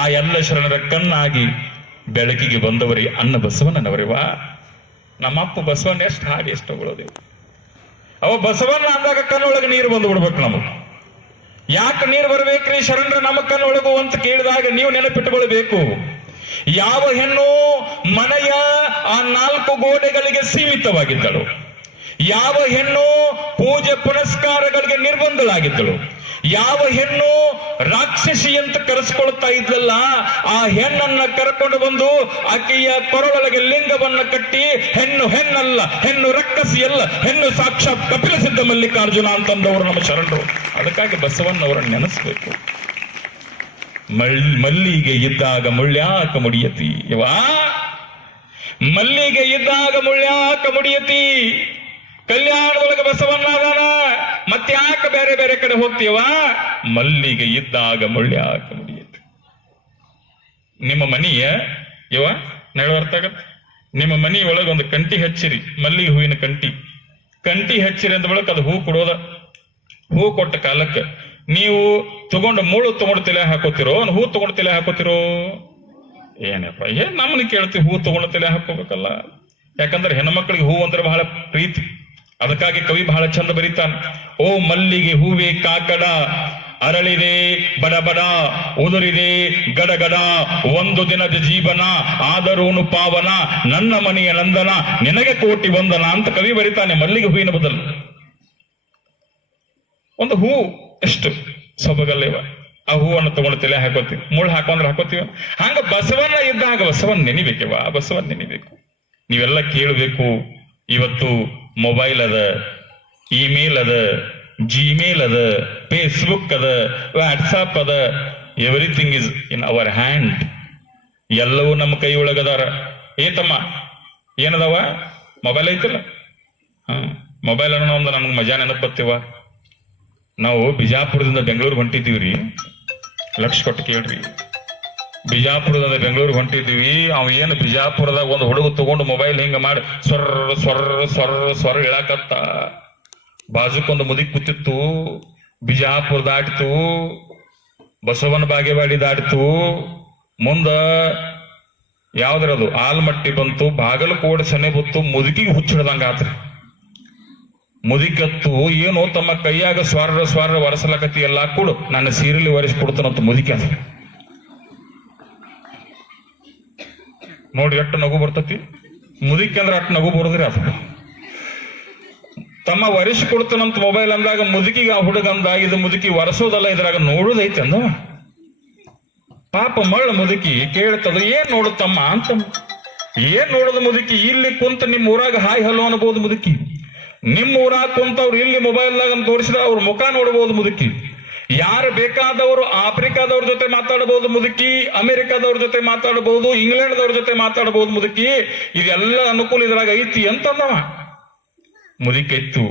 ಆ ಎಲ್ಲ ಶರಣರ ಕಣ್ಣಾಗಿ ಬೆಳಕಿಗೆ ಬಂದವರೇ ಅನ್ನ ಬಸವಣ್ಣನವರೇವಾ. ನಮ್ಮಪ್ಪ ಬಸವಣ್ಣ ಎಷ್ಟು ಹಾಡಿ ಎಷ್ಟು ಹೊಗಳೋದೇವು. ಅವ ಬಸವಣ್ಣ ಅಂದಾಗ ಕಣ್ಣೊಳಗೆ ನೀರು ಬಂದು ಬಿಡ್ಬೇಕು ನಮಗೆ. ಯಾಕೆ ನೀರು ಬರ್ಬೇಕ್ರಿ ಶರಣರ ನಮ್ಮ ಕಣ್ಣೊಳಗು ಅಂತ ಕೇಳಿದಾಗ ನೀವು ನೆನಪಿಟ್ಟುಕೊಳ್ಬೇಕು. ಯಾವ ಹೆಣ್ಣು ಮನೆಯ ಆ 4 ಗೋಡೆಗಳಿಗೆ ಸೀಮಿತವಾಗಿದ್ದಳು, ಯಾವ ಹೆಣ್ಣು ಪೂಜೆ ಪುನಸ್ಕಾರಗಳಿಗೆ ನಿರ್ಬಂಧಳಾಗಿದ್ದಳು, ಯಾವ ಹೆಣ್ಣು ರಾಕ್ಷಸಿ ಅಂತ ಕರೆಸ್ಕೊಳ್ತಾ ಇದ್ಲಲ್ಲ, ಆ ಹೆಣ್ಣನ್ನ ಕರ್ಕೊಂಡು ಬಂದು ಆಕೆಯ ಕೊರಳೊಳಗೆ ಲಿಂಗವನ್ನ ಕಟ್ಟಿ ಹೆಣ್ಣು ಹೆಣ್ಣಲ್ಲ, ಹೆಣ್ಣು ರಕ್ಕಸಿಯಲ್ಲ, ಹೆಣ್ಣು ಸಾಕ್ಷಾತ್ ಕಪಿಲ ಸಿದ್ಧ ಮಲ್ಲಿಕಾರ್ಜುನ ಅಂತಂದವರು ನಮ್ಮ ಶರಣರು. ಅದಕ್ಕಾಗಿ ಬಸವಣ್ಣವರನ್ನು ನೆನೆಸ್ಬೇಕು. ಮಲ್ಲಿಗೆ ಇದ್ದಾಗ ಮುಳ್ಳ್ಯಾಕ ಮುಡಿಯತಿ ಯವಾ, ಮಲ್ಲಿಗೆ ಇದ್ದಾಗ ಮುಳ್ಳ್ಯಾಕ ಮುಡಿಯತಿ. ಕಲ್ಯಾಣದೊಳಗೆ ಬಸವಣ್ಣ ಅದಾನ, ಮತ್ತ್ಯಾಕ ಬೇರೆ ಬೇರೆ ಕಡೆ ಹೋಗ್ತೀವ? ಮಲ್ಲಿಗೆ ಇದ್ದಾಗ ಮುಳ್ಳ್ಯಾಕ ಮುಡಿಯತಿ. ನಿಮ್ಮ ಮನೆಯ ಯವ ನೆಳ ಅರ್ಥ ಆಗತ್ತೆ. ನಿಮ್ಮ ಮನೆಯೊಳಗೆ ಒಂದು ಕಂಟಿ ಹಚ್ಚಿರಿ, ಮಲ್ಲಿಗೆ ಹೂವಿನ ಕಂಟಿ ಹಚ್ಚಿರಿ ಅಂದ ಬಳಕ ಅದು ಹೂ ಕೊಡೋದ. ಹೂ ಕೊಟ್ಟ ಕಾಲಕ್ಕೆ ನೀವು ತಗೊಂಡು ಮುಳ್ಳು ತಗೊಂಡು ತಲೆ ಹಾಕೋತಿರೋ, ಹೂ ತಗೊಂಡು ತಲೆ ಹಾಕೋತಿರೋ? ಏನಪ್ಪ ನಮ್ಮನ್ನ ಕೇಳ್ತೀವಿ, ಹೂ ತಗೊಂಡು ತಲೆ ಹಾಕೋಬೇಕಲ್ಲ. ಯಾಕಂದ್ರೆ ಹೆಣ್ಮಕ್ಳಿಗೆ ಹೂ ಅಂದ್ರೆ ಬಹಳ ಪ್ರೀತಿ. ಅದಕ್ಕಾಗಿ ಕವಿ ಬಹಳ ಚಂದ ಬರೀತಾನೆ. ಓ ಮಲ್ಲಿಗೆ ಹೂವೆ ಕಾಕಡ, ಅರಳಿದೆ ಬಡಬಡ, ಉದುರಿದೆ ಗಡಗಡ, ಒಂದು ದಿನದ ಜೀವನ ಆದರೂನು ಪಾವನ, ನನ್ನ ಮನೆಯ ನಂದನ ನಿನಗೆ ಕೋಟಿ ವಂದನ ಅಂತ ಕವಿ ಬರೀತಾನೆ. ಮಲ್ಲಿಗೆ ಹೂವಿನ ಬದಲು ಒಂದು ಹೂ ಎಷ್ಟು ಸೊಬಗಲ್ಲೇವ. ಆ ಹೂವನ್ನು ತಗೊಂಡು ತಲೆ ಹಾಕೋತೀವಿ, ಮುಳ್ಳು ಹಾಕೊಂಡ್ರೆ ಹಾಕೋತೀವ. ಹಂಗ ಬಸವಣ್ಣ ಇದ್ದಾಗ ಬಸವನ್ ನೆನಿಬೇಕವ, ಬಸವನ್ ನೆನಿಬೇಕು. ನೀವೆಲ್ಲ ಕೇಳಬೇಕು. ಇವತ್ತು ಮೊಬೈಲ್ ಅದ, ಇಮೇಲ್ ಅದ, ಜಿಮೇಲ್ ಅದ, ಫೇಸ್ಬುಕ್ ಅದ, ವಾಟ್ಸಾಪ್ ಅದ, everything is in our hand. ಎಲ್ಲವೂ ನಮ್ಮ ಕೈ ಒಳಗದಾರ. ತಮ್ಮ ಏನದವ? ಮೊಬೈಲ್ ಐತಲ್ಲ. ಮೊಬೈಲ್ ಅನ್ನೋ ಒಂದು ನಮ್ಗೆ ಮಜಾ ನೆನಪತ್ತೀವ. ನಾವು ಬಿಜಾಪುರದಿಂದ ಬೆಂಗಳೂರಿಗೆ ಹೊಂಟಿದ್ದೀವ್ರಿ. ಲಕ್ಷ ಕೊಟ್ಟು ಕೇಳ್ರಿ. ಬಿಜಾಪುರದಿಂದ ಬೆಂಗಳೂರಿಗೆ ಹೊಂಟಿದ್ದೀವಿ. ಅವ ಏನು ಬಿಜಾಪುರದಾಗ ಒಂದು ಹುಡುಗ ತಗೊಂಡು ಮೊಬೈಲ್ ಹಿಂಗ ಮಾಡಿ ಸ್ವರ್ರ ಸ್ವರ್ರ ಸ್ವರ್ರ ಸ್ವರ್ರ ಹೇಳಕತ್ತ. ಬಾಜುಕೊಂದು ಮುದುಕಿ ಕೂತಿತ್ತು. ಬಿಜಾಪುರ ದಾಟಿತು, ಬಸವನ ಬಾಗೇವಾಡಿ ದಾಟಿತು, ಮುಂದ ಯಾವ್ದ್ರದು ಆಲ್ಮಟ್ಟಿ ಬಂತು, ಬಾಗಲಕೋಟೆ ಸನೆ ಬಂತು. ಮುದುಕಿಗೆ ಹುಚ್ಚಿಡ್ದಂಗ ಆತ್ರಿ. ಮುದುಕತ್ತು ಏನು ತಮ್ಮ ಕೈಯಾಗ ಸ್ವಾರ ಸ್ವಾರ ಒರೆಸಲಕತಿ ಎಲ್ಲ ಕೊಡು, ನನ್ನ ಸೀರೆಲಿ ಒರೆಸಿ ಕೊಡ್ತಾನಂತ ಮುದುಕಿ ಅದ. ನೋಡಿ ಎಷ್ಟು ನಗು ಬರ್ತತಿ. ಮುದುಕಿ ಅಂದ್ರೆ ಅಷ್ಟು ನಗು ಬರೋದ್ರಿ ಅದು. ತಮ್ಮ ಒರೆಸಿ ಕೊಡ್ತಾನಂತ ಮೊಬೈಲ್ ಅಂದಾಗ ಮುದುಕಿಗೆ ಆ ಹುಡುಗಂದ ಇದು ಮುದುಕಿ ಒರೆಸೋದಲ್ಲ, ಇದ್ರಾಗ ನೋಡುದೈತೆ ಅಂದ. ಪಾಪ ಮಳ್ಳ ಮುದುಕಿ ಕೇಳ್ತದ, ಏನ್ ನೋಡುತ್ತಮ್ಮ ಅಂತ. ಏನ್ ನೋಡುದು ಮುದುಕಿ? ಇಲ್ಲಿ ಕುಂತ ನಿಮ್ಮ ಊರಾಗ ಹಾಯ್ ಹಲೋ ಅನ್ಬೋದು ಮುದುಕಿ. ನಿಮ್ಮ ಊರಾಗ ಕುಂತವ್ರು ಇಲ್ಲಿ ಮೊಬೈಲ್ದಾಗ ತೋರಿಸಿದ್ರೆ ಅವ್ರ ಮುಖ ನೋಡ್ಬೋದು ಮುದುಕಿ. ಯಾರು ಬೇಕಾದವರು ಆಫ್ರಿಕಾದವ್ರ ಜೊತೆ ಮಾತಾಡಬಹುದು ಮುದುಕಿ, ಅಮೆರಿಕಾದವ್ರ ಜೊತೆ ಮಾತಾಡಬಹುದು, ಇಂಗ್ಲೆಂಡ್ದವ್ರ ಜೊತೆ ಮಾತಾಡಬಹುದು ಮುದುಕಿ. ಇದೆಲ್ಲ ಅನುಕೂಲ ಇದ್ರಾಗ ಐತಿ ಅಂತಂದವ. ಮುದುಕಿ ಇತ್ತು,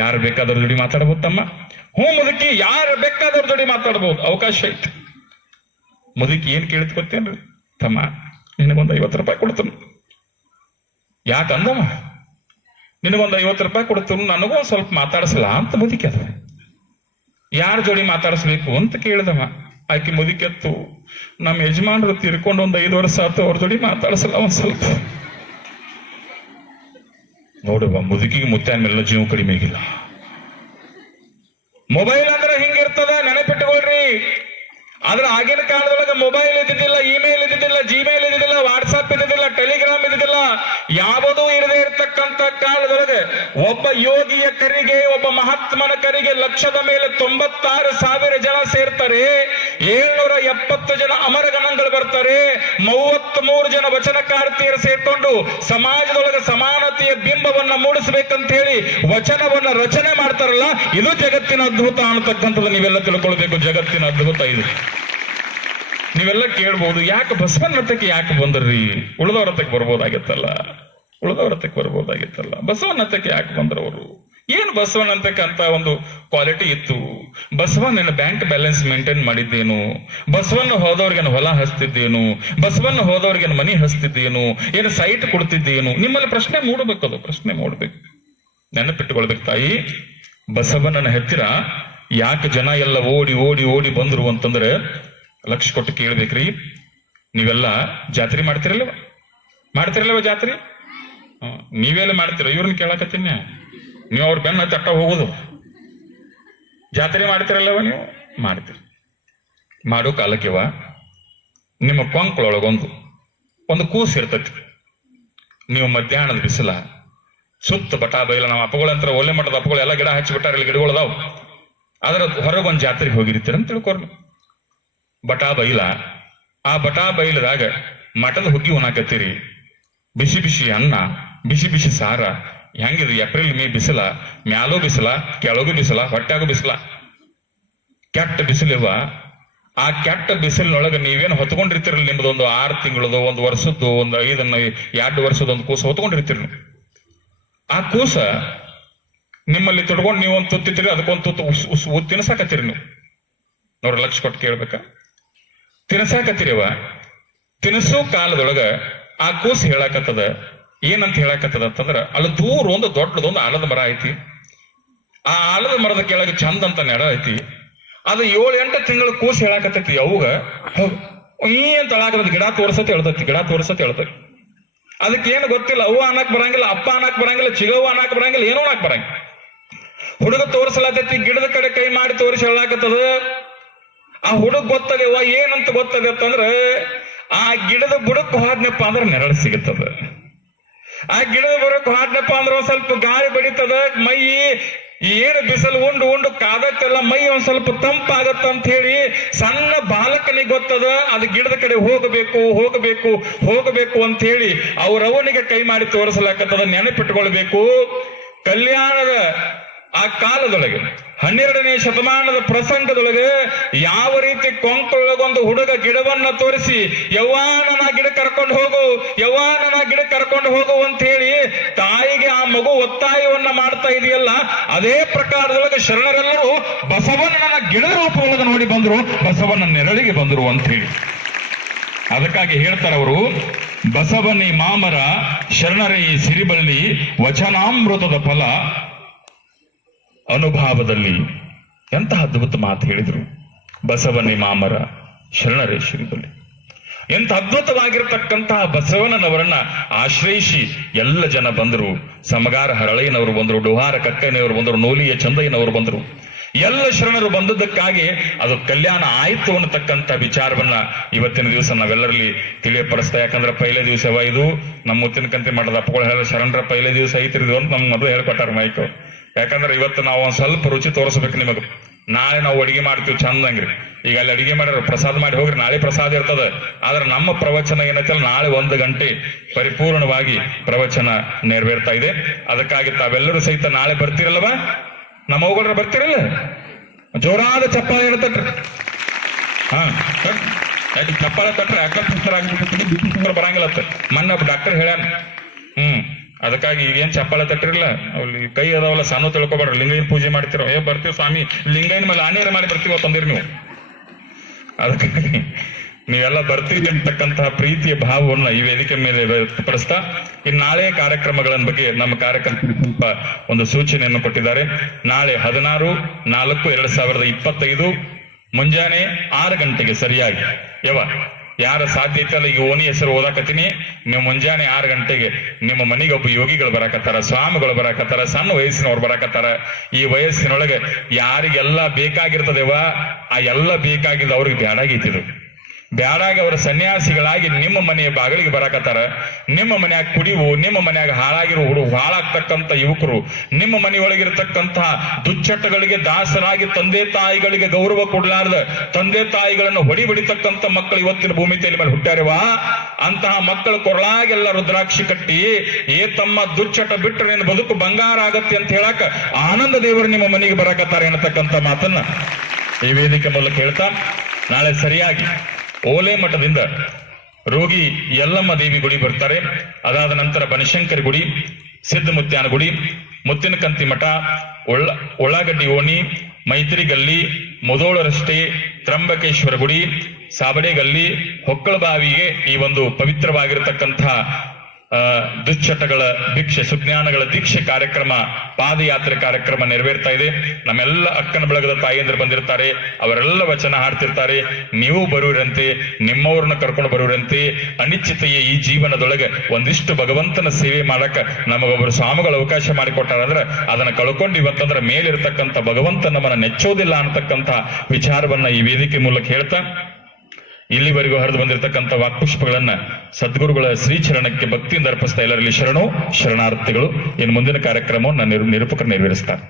ಯಾರು ಬೇಕಾದವ್ರ ಜೋಡಿ ಮಾತಾಡಬಹುದು ತಮ್ಮ. ಮುದುಕಿ ಯಾರು ಬೇಕಾದವ್ರ ಜೋಡಿ ಮಾತಾಡಬಹುದು, ಅವಕಾಶ ಐತಿ. ಮುದುಕಿ ಏನ್ ಕೇಳ್ತ್ಕೊತೇನ್ರಿ? ತಮ್ಮ ನಿನಗೊಂದು 50 ರೂಪಾಯಿ ಕೊಡ್ತಾನ. ಯಾಕಂದವ? ನಿನಗೊಂದು 50 ರೂಪಾಯಿ ಕೊಡ್ತಾನು, ನನಗೊಂದು ಸ್ವಲ್ಪ ಮಾತಾಡಿಸಲ್ಲ ಅಂತ ಮುದುಕಿ ಅದ. ಯಾರ ಜೋಡಿ ಮಾತಾಡಿಸ್ಬೇಕು ಅಂತ ಕೇಳಿದವ. ಆಕೆ ಮುದುಕೆತ್ತು, ನಮ್ಮ ಯಜಮಾನರು ತೀರ್ಕೊಂಡು ಒಂದು 5 ವರ್ಷ ಆತು, ಅವ್ರ ಜೋಡಿ ಮಾತಾಡಿಸಲ್ಲ ಒಂದ್ ಸ್ವಲ್ಪ. ನೋಡುವ ಮುದುಕಿಗೆ ಮುತ್ಯಾನ ಮೇಲೆ ಜೀವ ಕಡಿಮೆ ಆಗಿಲ್ಲ. ಮೊಬೈಲ್ ಅಂದ್ರೆ ಹಿಂಗಿರ್ತದ, ನೆನಪಿಟ್ಟುಕೊಳ್ರಿ. ಆದ್ರೆ ಆಗಿನ ಕಾಲದೊಳಗೆ ಮೊಬೈಲ್ ಇದ್ದಿದ್ದಿಲ್ಲ, ಇಮೇಲ್ ಇದ್ದಿದ್ದಿಲ್ಲ, ಜಿಮೇಲ್ ಇದ್ದಿದ್ದಿಲ್ಲ, ವಾಟ್ಸಾಪ್ ಇದ್ದಿದ್ದಿಲ್ಲ, ಟೆಲಿಗ್ರಾಮ್ ಇದ್ದಿದ್ದಿಲ್ಲ, ಯಾವುದೂ ಇರದೇ ಇರತಕ್ಕಂತ ಕಾಲದೊಳಗೆ ಒಬ್ಬ ಯೋಗಿಯ ಕರಿಗೆ, ಒಬ್ಬ ಮಹಾತ್ಮನ ಕರಿಗೆ ಲಕ್ಷದ ಮೇಲೆ 96,000 ಜನ ಸೇರ್ತಾರೆ. 770 ಜನ ಅಮರಗಣಗಳು ಬರ್ತಾರೆ. 33 ಜನ ವಚನಕಾರ್ತಿಯರು ಸೇರ್ಕೊಂಡು ಸಮಾಜದೊಳಗೆ ಸಮಾನತೆಯ ಬಿಂಬವನ್ನ ಮೂಡಿಸಬೇಕಂತ ಹೇಳಿ ವಚನವನ್ನ ರಚನೆ ಮಾಡ್ತಾರಲ್ಲ, ಇದು ಜಗತ್ತಿನ ಅದ್ಭುತ ಅನ್ನತಕ್ಕಂಥದ್ದು ನೀವೆಲ್ಲ ತಿಳ್ಕೊಳ್ಬೇಕು. ಜಗತ್ತಿನ ಅದ್ಭುತ ಇದು. ನೀವೆಲ್ಲ ಕೇಳ್ಬಹುದು, ಯಾಕೆ ಬಸವಣ್ಣತಕ್ಕೆ ಯಾಕೆ ಬಂದ್ರಿ? ಉಳಿದವರತಕ್ಕೆ ಬರ್ಬೋದಾಗಿತ್ತಲ್ಲ, ಉಳಿದವರತಕ್ಕೆ ಬರ್ಬೋದಾಗಿತ್ತಲ್ಲ. ಬಸವಣ್ಣತಕ್ಕೆ ಯಾಕೆ ಬಂದ್ರವರು? ಏನು ಬಸವಣ್ಣತಕ್ಕೆ ಅಂತ ಒಂದು ಕ್ವಾಲಿಟಿ ಇತ್ತು? ಬಸವಣ್ಣನ ಬ್ಯಾಂಕ್ ಬ್ಯಾಲೆನ್ಸ್ ಮೇಂಟೈನ್ ಮಾಡಿದ್ದೇನು? ಬಸವಣ್ಣ ಹೋದವ್ರಿಗೇನು ಹೊಲ ಹಚ್ತಿದ್ದೇನು? ಬಸವಣ್ಣ ಹೋದವ್ರಿಗೇನು ಮನಿ ಹಚ್ತಿದ್ದೇನು? ಏನು ಸೈಟ್ ಕೊಡ್ತಿದ್ದೇನು? ನಿಮ್ಮಲ್ಲಿ ಪ್ರಶ್ನೆ ಮೂಡಬೇಕು, ಅದು ಪ್ರಶ್ನೆ ಮೂಡ್ಬೇಕು, ನೆನಪಿಟ್ಟುಕೊಳ್ಬೇಕು ತಾಯಿ. ಬಸವಣ್ಣನ ಹತ್ತಿರ ಯಾಕೆ ಜನ ಎಲ್ಲ ಓಡಿ ಓಡಿ ಓಡಿ ಬಂದ್ರು ಅಂತಂದ್ರೆ, ಲಕ್ಷ ಕೊಟ್ಟು ಕೇಳ್ಬೇಕ್ರಿ, ನೀವೆಲ್ಲ ಜಾತ್ರೆ ಮಾಡ್ತಿರಲ್ಲವ ಜಾತ್ರೆ? ನೀವೆಲ್ಲ ಮಾಡ್ತೀರ? ಇವ್ರನ್ನ ಕೇಳಕತ್ತೀನಿ, ನೀವು ಅವ್ರ ಬೆನ್ನ ತಟ್ಟ ಹೋಗುದು. ಜಾತ್ರೆ ಮಾಡ್ತಿರಲ್ಲವ? ನೀವು ಮಾಡ್ತೀರಿ. ಮಾಡೋ ಕಾಲಕ್ಕೆವ ನಿಮ್ಮ ಕೊಂಕ್ಳೊಳಗೊಂದು ಕೂಸು ಇರ್ತೈತಿ. ನೀವು ಮಧ್ಯಾಹ್ನದ ಬಿಸಿಲ ಸುತ್ತ ಬಟಾ ಬೈಲ, ನಾವು ಅಪ್ಪಗಳಂತರ ಒಳ್ಳೆ ಮಟ್ಟದ ಅಪ್ಪಗಳು ಎಲ್ಲ ಗಿಡ ಹಚ್ಚಿಬಿಟ್ಟಾರ, ಇಲ್ಲಿ ಗಿಡಗಳದಾವ್. ಅದರ ಹೊರಗೊಂದು ಜಾತ್ರೆಗೆ ಹೋಗಿರ್ತೀರ ಅಂತ ತಿಳ್ಕೊರ್ಲಿ. ಬಟಾ ಬೈಲ, ಆ ಬಟಾ ಬೈಲದಾಗ ಮಠದ ಹುಗ್ಗಿ ಉಣಾಕತ್ತೀರಿ. ಬಿಸಿ ಬಿಸಿ ಅನ್ನ, ಬಿಸಿ ಬಿಸಿ ಸಾರ. ಹೆಂಗಿದ್ರಿ? ಏಪ್ರಿಲ್ ಮೇ ಬಿಸಿಲ, ಮ್ಯಾಲೂ ಬಿಸಿಲ, ಕೆಳಗೂ ಬಿಸಿಲ, ಹೊಟ್ಟಾಗೂ ಬಿಸಿಲ. ಕೆಟ್ಟ ಬಿಸಿಲಿವ. ಆ ಕೆಟ್ಟ ಬಿಸಿಲಿನೊಳಗೆ ನೀವೇನು ಹೊತ್ಕೊಂಡಿರ್ತಿರಲ್ಲ, ನಿಮ್ದೊಂದು 6 ತಿಂಗಳದು, 1 ವರ್ಷದ್ದು, 2 ವರ್ಷದ ಒಂದು ಕೂಸ ಹೊತ್ಕೊಂಡಿರ್ತೀರಿ ನೀವು. ಆ ಕೂಸ ನಿಮ್ಮಲ್ಲಿ ತೊಡ್ಕೊಂಡು ನೀವೊಂದು ತುತ್ತಿತ್ತೀರಿ, ಅದಕ್ಕೊಂದು ತುತ್ತು ತಿನ್ಸಾಕತ್ತೀರಿ ನೀವು. ನೋಡ್ರಿ, ಲಕ್ಷ ಕೊಟ್ಟು ಕೇಳ್ಬೇಕ? ತಿನ್ಸಾಕತ್ತೀರಿವ. ತಿನ್ಸೋ ಕಾಲದೊಳಗ ಆ ಕೂಸು ಹೇಳಾಕತ್ತದ, ಏನಂತ ಹೇಳಾಕತ್ತದ ಅಂತಂದ್ರ, ಅಲ್ಲಿ ದೂರ ಒಂದು ದೊಡ್ಡದೊಂದು ಆಲದ ಮರ ಐತಿ. ಆ ಆಲದ ಮರದ ಕೆಳಗೆ ಚಂದ ಅಂತ ನೆಡ ಐತಿ. ಅದು 7-8 ತಿಂಗಳ ಕೂಸು ಹೇಳಾಕತ್ತೈತಿ. ಅವಾಗ ಈ ಅಂತ ಹೇಳಾಕತ್ತದ, ಗಿಡ ತೋರ್ಸತ್ ಹೇಳ್ತೈತಿ. ಅದಕ್ಕೇನು ಗೊತ್ತಿಲ್ಲ. ಅವ್ವ ಅನ್ನಕ್ ಬರಂಗಿಲ್ಲ, ಅಪ್ಪ ಅನ್ನಕ್ ಬರಂಗಿಲ್ಲ, ಚಿಗವ್ವ ಅನ್ನಕ್ ಬರಂಗಿಲ್ಲ, ಏನೋ ಅನ್ನಕ್ ಬರಂಗಿಲ್ಲ. ಹುಡುಗ ತೋರಿಸಲಾತೈತಿ, ಗಿಡದ ಕಡೆ ಕೈ ಮಾಡಿ ತೋರಿಸಿ ಹೇಳಾಕತ್ತದ. ಆ ಹುಡುಗ ಗೊತ್ತದೇವ, ಏನಂತ ಗೊತ್ತದೆ ಅಂತಂದ್ರ, ಆ ಗಿಡದ ಬುಡಕ್ ಹೋದ್ನಪ್ಪ ಅಂದ್ರೆ ನೆರಳು ಸಿಗುತ್ತದ. ಆ ಗಿಡದ ಬುಡಕ್ ಹೋದ್ನಪ್ಪ ಅಂದ್ರೆ ಒಂದ್ ಸ್ವಲ್ಪ ಗಾಳಿ ಬಡಿತದ, ಮೈ ಏನು ಬಿಸಿಲು ಉಂಡು ಕಾದತ್ತೆಲ್ಲ ಮೈ ಒಂದ್ ಸ್ವಲ್ಪ ತಂಪಾಗತ್ತ ಅಂತ ಹೇಳಿ ಸಣ್ಣ ಬಾಲಕನಿಗೆ ಗೊತ್ತದ, ಅದು ಗಿಡದ ಕಡೆ ಹೋಗಬೇಕು ಅಂತ ಹೇಳಿ ಅವರವನಿಗೆ ಕೈ ಮಾಡಿ ತೋರಿಸಲಾಕತ್ತದ. ನೆನಪಿಟ್ಕೊಳ್ಬೇಕು, ಕಲ್ಯಾಣದ ಆ ಕಾಲದೊಳಗೆ 12ನೇ ಶತಮಾನದ ಪ್ರಸಂಗದೊಳಗೆ ಯಾವ ರೀತಿ ಕೊಂಕೊಳಗೊಂದು ಹುಡುಗ ಗಿಡವನ್ನ ತೋರಿಸಿ ಯವ್ವಾ ನನ್ನ ಗಿಡ ಕರ್ಕೊಂಡು ಹೋಗು ಅಂತ ಹೇಳಿ ತಾಯಿಗೆ ಆ ಮಗು ಒತ್ತಾಯವನ್ನ ಮಾಡ್ತಾ ಇದೆಯಲ್ಲ, ಅದೇ ಪ್ರಕಾರದೊಳಗೆ ಶರಣರೆಲ್ಲರೂ ಬಸವಣ್ಣನ ಗಿಡದ ರೂಪದೊಳಗೆ ನೋಡಿ ಬಂದ್ರು, ಬಸವಣ್ಣ ನೆರಳಿಗೆ ಬಂದರು ಅಂತ ಹೇಳಿ. ಅದಕ್ಕಾಗಿ ಹೇಳ್ತಾರೆ ಅವರು, ಬಸವನಿ ಮಾಮರ ಶರಣರೇ ಸಿರಿಬಳ್ಳಿ ವಚನಾಮೃತದ ಫಲ ಅನುಭಾವದಲ್ಲಿ. ಎಂತಹ ಅದ್ಭುತ ಮಾತು ಹೇಳಿದ್ರು. ಬಸವನಿ ಮಾಮರ ಶರಣರೇ ಸಿರಿಬಳ್ಳಿ. ಎಂತ ಅದ್ಭುತವಾಗಿರತಕ್ಕಂತಹ ಬಸವಣ್ಣನವರನ್ನ ಆಶ್ರಯಿಸಿ ಎಲ್ಲ ಜನ ಬಂದರು. ಸಮಗಾರ ಹರಳಯ್ಯನವರು ಬಂದರು, ಡೋಹಾರ ಕಕ್ಕಯ್ಯನವರು ಬಂದರು, ನೋಲಿಯ ಚಂದಯ್ಯನವರು ಬಂದರು. ಎಲ್ಲ ಶರಣರು ಬಂದದ್ದಕ್ಕಾಗಿ ಅದು ಕಲ್ಯಾಣ ಆಯ್ತು ಅನ್ನತಕ್ಕಂಥ ವಿಚಾರವನ್ನ ಇವತ್ತಿನ ದಿವಸ ನಾವೆಲ್ಲರಲ್ಲಿ ತಿಳಿಯಪಡಿಸ್ತಾ. ಯಾಕಂದ್ರೆ ಪೈಲೆ ದಿವಸವ ಇದು ನಮ್ಮ ಮುತ್ತಿನ ಕಂತಿ ಮಾಡದ ಅಪ್ಪಗಳು ಹೇಳ ಶರಣರ ಪೈಲೆ ದಿವಸ ಐತಿರಿದು ಅಂತ ನಮ್ಗೆ ಮೊದಲು ಹೇಳ್ಕೊಟ್ಟಾರ ಮೈಕು. ಯಾಕಂದ್ರೆ ಇವತ್ತು ನಾವು ಒಂದ್ ಸ್ವಲ್ಪ ರುಚಿ ತೋರಿಸ್ಬೇಕು ನಿಮಗೆ. ನಾಳೆ ನಾವು ಅಡಿಗೆ ಮಾಡ್ತೀವಿ ಚಂದಂಗ್ರಿ. ಈಗ ಅಲ್ಲಿ ಅಡಿಗೆ ಮಾಡ್ಯಾರ, ಪ್ರಸಾದ ಮಾಡಿ ಹೋಗ್ರಿ, ನಾಳೆ ಪ್ರಸಾದ ಇರ್ತದ. ಆದ್ರೆ ನಮ್ಮ ಪ್ರವಚನ ಏನೈತಲ್ಲ, ನಾಳೆ 1 ಗಂಟೆ ಪರಿಪೂರ್ಣವಾಗಿ ಪ್ರವಚನ ನೆರವೇರ್ತಾ ಇದೆ. ಅದಕ್ಕಾಗಿ ತಾವೆಲ್ಲರೂ ಸಹಿತ ನಾಳೆ ಬರ್ತೀರಲ್ವಾ? ನಮ್ಮ ಹೋಗೋದ್ರ ಬರ್ತೀರಲ್ಲ? ಜೋರಾದ ಚಪ್ಪಾಳೆ ಹೇಳ್ತಟ್ರಿ. ಚಪ್ಪಾಳೆ ತಟ್ರೆ ಯಾಕೆ ಬರಂಗಿಲ್ಲ ಮೊನ್ನೆ ಡಾಕ್ಟರ್ ಹೇಳ್ಯಾನ. ಅದಕ್ಕಾಗಿ ಈಗೇನ್ ಚಪ್ಪಾಳೆ ತಟ್ಟಿರಲ್ಲ, ಅಲ್ಲಿ ಕೈ ಅದಾವಲ್ಲ ಸಣ್ಣ ತಿಳ್ಕೊಬೇಡ್ರಿ. ಲಿಂಗೈನ ಪೂಜೆ ಮಾಡ್ತಿರೋ, ಬರ್ತೀವಿ ಸ್ವಾಮಿ ಲಿಂಗೈನ ಮೇಲೆ ಆನೇರ ಮಾಡಿ ಬರ್ತೀವ ತಂದಿರಿ ನೀವು. ಅದಕ್ಕಾಗಿ ನೀವೆಲ್ಲ ಬರ್ತೀವಿ ಅಂತಕ್ಕಂತಹ ಪ್ರೀತಿಯ ಭಾವವನ್ನ ಈ ವೇದಿಕೆ ಮೇಲೆ ವ್ಯಕ್ತಪಡಿಸ್ತಾ, ಇನ್ನು ನಾಳೆ ಕಾರ್ಯಕ್ರಮಗಳ ಬಗ್ಗೆ ನಮ್ಮ ಕಾರ್ಯಕ್ರಮ ಸ್ವಲ್ಪ ಒಂದು ಸೂಚನೆಯನ್ನು ಕೊಟ್ಟಿದ್ದಾರೆ. ನಾಳೆ 16/4/2025 ಮುಂಜಾನೆ 6 ಗಂಟೆಗೆ ಸರಿಯಾಗಿ ಯಾರ ಸಾಧ್ಯತೆ ಅಲ್ಲ, ಈಗ ಓಣಿ ಹೆಸರು ಓದಾಕತ್ತೀನಿ, ನೀವು ಮುಂಜಾನೆ 6 ಗಂಟೆಗೆ ನಿಮ್ಮ ಮನೆಗೆ ಒಬ್ಬ ಯೋಗಿಗಳು ಬರಾಕತ್ತಾರ, ಸ್ವಾಮಿಗಳು ಬರಾಕತ್ತಾರ, ಸಣ್ಣ ವಯಸ್ಸಿನವ್ರು ಬರಾಕತ್ತಾರ. ಈ ವಯಸ್ಸಿನೊಳಗೆ ಯಾರಿಗೆಲ್ಲ ಬೇಕಾಗಿರ್ತದೇವ ಆ ಎಲ್ಲ ಬೇಕಾಗಿದ್ದು ಅವ್ರಿಗೆ ಬ್ಯಾಡಾಗೈತಿದ್ರು. ಬ್ಯಾಡಾಗಿ ಅವರ ಸನ್ಯಾಸಿಗಳಾಗಿ ನಿಮ್ಮ ಮನೆಯ ಬಾಗಿಲಿಗೆ ಬರಾಕತ್ತಾರ. ನಿಮ್ಮ ಮನ್ಯಾಗ ಕುಡಿವು, ನಿಮ್ಮ ಮನ್ಯಾಗ ಹಾಳಾಗ್ತಕ್ಕಂಥ ಯುವಕರು, ನಿಮ್ಮ ಮನೆಯೊಳಗಿರತಕ್ಕಂತಹ ದುಶ್ಚಟಗಳಿಗೆ ದಾಸರಾಗಿ ತಂದೆ ತಾಯಿಗಳಿಗೆ ಗೌರವ ಕೊಡ್ಲಾರ್ದ ತಂದೆ ತಾಯಿಗಳನ್ನು ಹೊಡಿತಕ್ಕಂಥ ಮಕ್ಕಳು ಇವತ್ತಿನ ಭೂಮಿ ತಲೆ ಮೇಲೆ ಹುಟ್ಟ್ಯಾರವಾ. ಅಂತಹ ಮಕ್ಕಳ ಕೊರಳಾಗೆಲ್ಲ ರುದ್ರಾಕ್ಷಿ ಕಟ್ಟಿ ತಮ್ಮ ದುಶ್ಚಟ ಬಿಟ್ಟರೆ ನಿನ್ನ ಬದುಕು ಬಂಗಾರ ಆಗತ್ತೆ ಅಂತ ಹೇಳಾಕ ಆನಂದ ದೇವರು ನಿಮ್ಮ ಮನೆಗೆ ಬರಾಕತ್ತಾರೆ ಅನ್ನತಕ್ಕಂಥ ಮಾತನ್ನ ಈ ವೇದಿಕೆ ಮೂಲಕ ಹೇಳ್ತಾ, ನಾಳೆ ಸರಿಯಾಗಿ ಓಲೆ ಮಠದಿಂದ ರೋಗಿ ಯಲ್ಲಮ್ಮ ದೇವಿ ಗುಡಿ ಬರ್ತಾರೆ. ಅದಾದ ನಂತರ ಬನಶಂಕರಿ ಗುಡಿ, ಸಿದ್ದಮುತ್ಯಾನ ಗುಡಿ, ಮುತ್ತಿನಕಂತಿ ಮಠ, ಉಳ್ಳಾಗಡ್ಡಿ ಓಣಿ, ಮೈತ್ರಿ ಗಲ್ಲಿ, ಮುದೋಳ ರಸ್ತೆ, ತ್ರಂಬಕೇಶ್ವರ ಗುಡಿ, ಸಾಬಡೆ ಗಲ್ಲಿ, ಹೊಕ್ಕಳಬಾವಿಗೆ ಈ ಒಂದು ಪವಿತ್ರವಾಗಿರತಕ್ಕಂಥ ದುಶ್ಚಟಗಳ ಭಿಕ್ಷೆ ಸುಜ್ಞಾನಗಳ ದೀಕ್ಷೆ ಕಾರ್ಯಕ್ರಮ ಪಾದಯಾತ್ರೆ ಕಾರ್ಯಕ್ರಮ ನೆರವೇರ್ತಾ ಇದೆ. ನಮ್ಮೆಲ್ಲ ಅಕ್ಕನ ಬಳಗದ ತಾಯಿಯಂದ್ರು ಬಂದಿರ್ತಾರೆ, ಅವರೆಲ್ಲ ವಚನ ಹಾಡ್ತಿರ್ತಾರೆ. ನೀವು ಬರುವಿರಂತೆ, ನಿಮ್ಮವ್ರನ್ನ ಕರ್ಕೊಂಡು ಬರುವಿರಂತೆ. ಅನಿಶ್ಚಿತೆಯ ಈ ಜೀವನದೊಳಗೆ ಒಂದಿಷ್ಟು ಭಗವಂತನ ಸೇವೆ ಮಾಡಕ ನಮಗೊಬ್ಬರು ಸ್ವಾಮಿಗಳು ಅವಕಾಶ ಮಾಡಿಕೊಟ್ಟಾರಂದ್ರೆ ಅದನ್ನ ಕಳ್ಕೊಂಡು ಇವತ್ತಂದ್ರೆ ಮೇಲಿರ್ತಕ್ಕಂಥ ಭಗವಂತ ನಮ್ಮನ್ನ ನೆಚ್ಚೋದಿಲ್ಲ ಅನ್ನತಕ್ಕಂಥ ವಿಚಾರವನ್ನ ಈ ವೇದಿಕೆ ಮೂಲಕ ಹೇಳ್ತಾ ಇಲ್ಲಿವರೆಗೂ ಹರಿದು ಬಂದಿರತಕ್ಕಂಥ ವಾಕ್ಪುಷ್ಪಗಳನ್ನ ಸದ್ಗುರುಗಳ ಶ್ರೀಚರಣಕ್ಕೆ ಭಕ್ತಿಯಿಂದ ಅರ್ಪಿಸ್ತಾ ಎಲ್ಲರಲ್ಲಿ ಶರಣಾರ್ಥಿಗಳು. ಇನ್ನು ಮುಂದಿನ ಕಾರ್ಯಕ್ರಮವನ್ನು ನಿರೂಪಕರು ನೆರವೇರಿಸ್ತಾರೆ.